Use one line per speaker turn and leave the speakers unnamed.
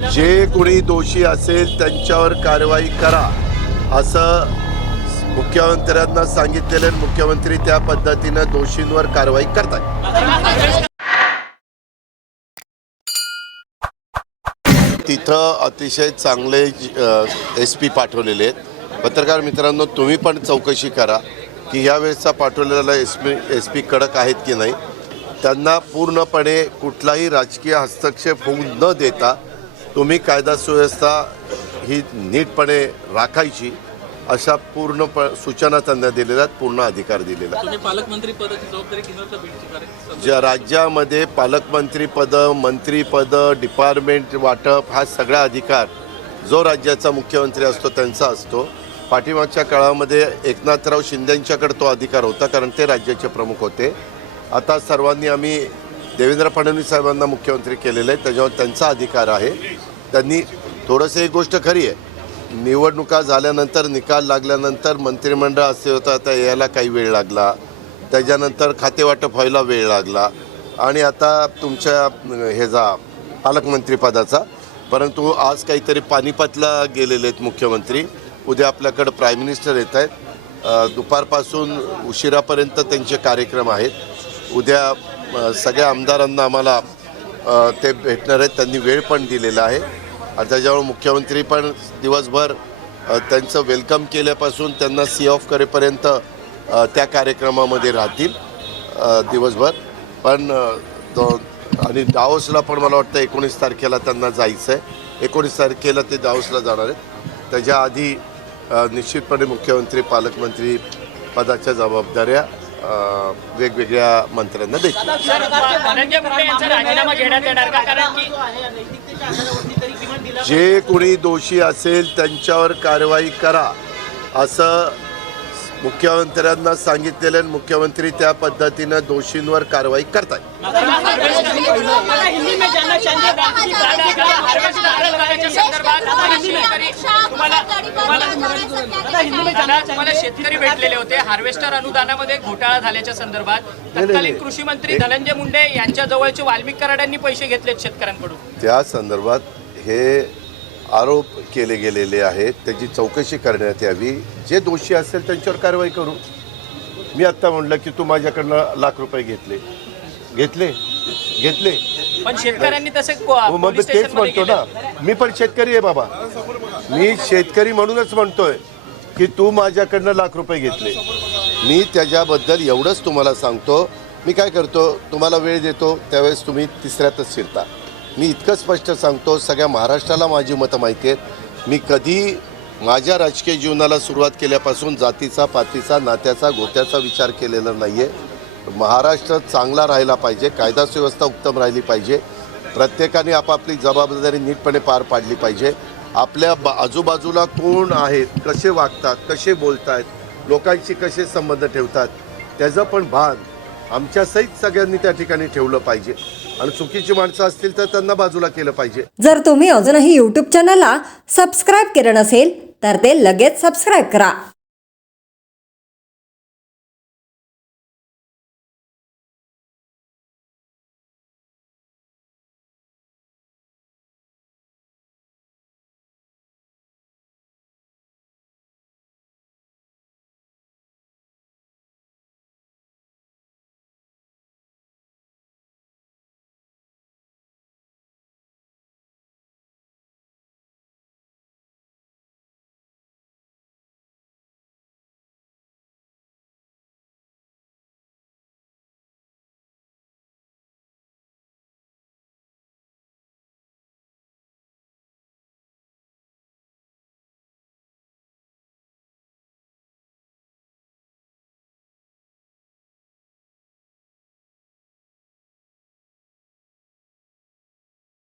जे कोणी दोषी असेल त्यांच्यावर कारवाई करा असं मुख्यमंत्र्यांना सांगितलेलं मुख्यमंत्री त्या पद्धतीनं दोषींवर कारवाई करतात तिथं अतिशय चांगले एस पी पाठवलेले आहेत पत्रकार मित्रांनो तुम्ही पण चौकशी करा की ह्यावेळेसचा पाठवलेला एस पी एस पी कडक आहेत की नाही त्यांना पूर्णपणे कुठलाही राजकीय हस्तक्षेप होऊ न देता तुम्ही कायदा सुव्यवस्था ही नीटपणे राखायची अशा पूर्ण प सूचना त्यांना दिलेल्या आहेत पूर्ण अधिकार दिलेला ज्या राज्यामध्ये पालकमंत्रीपदं मंत्रीपदं डिपार्टमेंट वाटप हा सगळा अधिकार जो राज्याचा मुख्यमंत्री असतो त्यांचा असतो पाठीमागच्या काळामध्ये एकनाथराव शिंदेंच्याकडे तो अधिकार होता कारण ते राज्याचे प्रमुख होते आता सर्वांनी आम्ही देवेंद्र फडणवीस साहेबांना मुख्यमंत्री केलेले आहे त्याच्यावर त्यांचा अधिकार आहे त्यांनी थोडंसं एक गोष्ट खरी आहे निवडणुका झाल्यानंतर निकाल लागल्यानंतर मंत्रिमंडळ असे होतं आता यायला काही वेळ लागला त्याच्यानंतर खातेवाटप व्हायला वेळ लागला आणि आता तुमच्या ह्याचा पालकमंत्रीपदाचा परंतु आज काहीतरी पानिपतला गेलेले आहेत मुख्यमंत्री उद्या आपल्याकडं प्राईम मिनिस्टर येत आहेत दुपारपासून उशिरापर्यंत त्यांचे कार्यक्रम आहेत उद्या सगळ्या आमदारांना आम्हाला ते भेटणार आहेत त्यांनी वेळ पण दिलेला आहे आणि त्याच्यामुळे मुख्यमंत्री पण दिवसभर त्यांचं वेलकम केल्यापासून त्यांना सी ऑफ करेपर्यंत त्या कार्यक्रमामध्ये राहतील दिवसभर पण आणि दाओसला पण मला वाटतं एकोणीस तारखेला त्यांना जायचं आहे एकोणीस तारखेला ते दाओसला जाणार आहेत त्याच्या आधी निश्चितपणे मुख्यमंत्री पालकमंत्री पदाच्या जबाबदाऱ्या वेगवेगळ्या मंत्र्यांना देतील जे कोणी दोषी असेल त्यांच्यावर कारवाई करा असं मुख्यमंत्र्यांना सांगितलेलं आणि मुख्यमंत्री त्या पद्धतीनं दोषींवर कारवाई करतात तुम्हाला शेतकरी भेटलेले होते हार्वेस्टर अनुदानामध्ये घोटाळा झाल्याच्या संदर्भात तत्कालीन कृषी मंत्री धनंजय मुंडे यांच्या जवळचे वाल्मिक कराडांनी पैसे घेतलेत शेतकऱ्यांकडून त्या संदर्भात हे आरोप केले गेलेले आहेत त्याची चौकशी करण्यात यावी जे दोषी असेल त्यांच्यावर कारवाई करू मी आता म्हणलं की तू माझ्याकडनं लाख रुपये घेतले घेतले घेतले
पण शेतकऱ्यांनी तसे
तेच म्हणतो ना मी पण शेतकरी आहे बाबा मी शेतकरी म्हणूनच म्हणतोय की तू माझ्याकडनं लाख रुपये घेतले मी त्याच्याबद्दल एवढंच तुम्हाला सांगतो मी काय करतो तुम्हाला वेळ देतो त्यावेळेस तुम्ही तिसऱ्यातच फिरता मी इतकं स्पष्ट सांगतो सगळ्या महाराष्ट्राला माझी मतं माहिती आहेत मी कधी माझ्या राजकीय जीवनाला सुरुवात केल्यापासून जातीचा पातीचा नात्याचा गोत्याचा विचार केलेला नाही आहे महाराष्ट्र चांगला राहिला पाहिजे कायदा सुव्यवस्था उत्तम राहिली पाहिजे प्रत्येकाने आपापली जबाबदारी नीटपणे पार पाडली पाहिजे आपल्या बा आजूबाजूला कोण आहेत कसे वागतात कसे बोलतात लोकांशी कसे संबंध ठेवतात त्याचं पण भान आमच्या सहित सगळ्यांनी त्या ठिकाणी ठेवलं पाहिजे आणि चुकीची माणसं असतील तर त्यांना बाजूला केलं पाहिजे जर तुम्ही अजूनही युट्यूब चॅनलला सबस्क्राईब केलं नसेल तर ते लगेच सबस्क्राईब करा